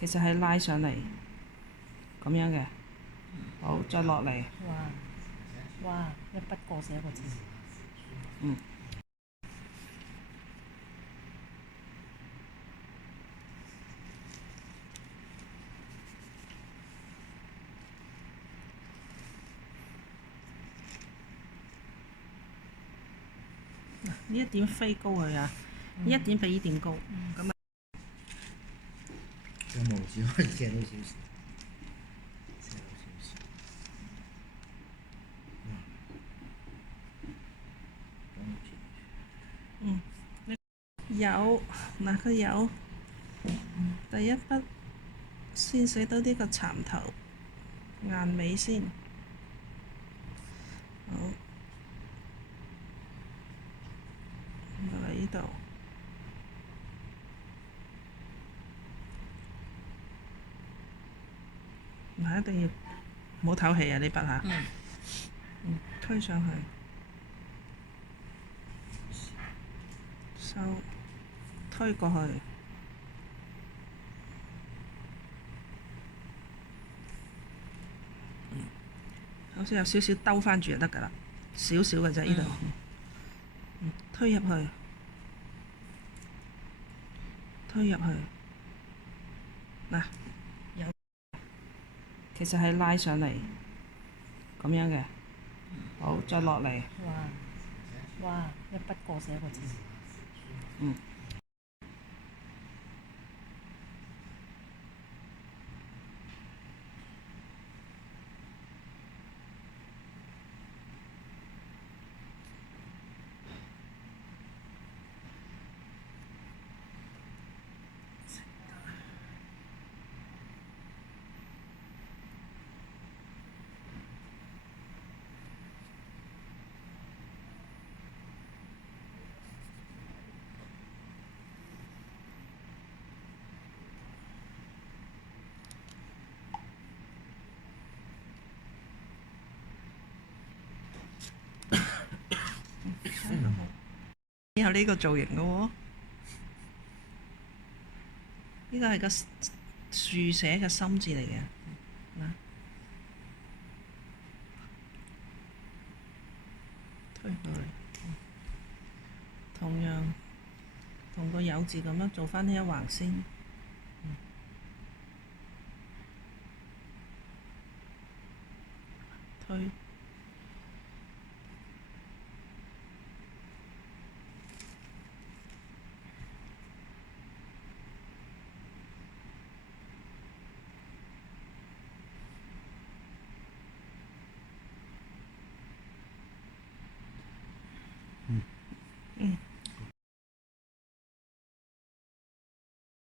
其實係拉上嚟咁樣嘅。好，再落嚟。哇！一筆過寫一個字。嗯。呢一點飛高佢啊！呢一點比呢點高，咁啊。個毛字可以寫到少少，寫到少少。有嗱，佢有第一筆先寫到呢個蠶頭眼尾先。好，落嚟呢度，唔係一定要唔好唞氣啊！呢筆嚇，推上去，收，推過去，好似有少少兜翻住就得㗎啦，少少嘅啫呢度，推入去，推入去，嗱，有，其實係拉上嚟咁樣嘅。好，再落嚟。哇！一筆過寫一個字。嗯。有呢個造型嘅喎，呢個係個豎寫嘅心字嚟嘅，推過嚟，同樣同個有字咁樣做翻呢一橫先，推。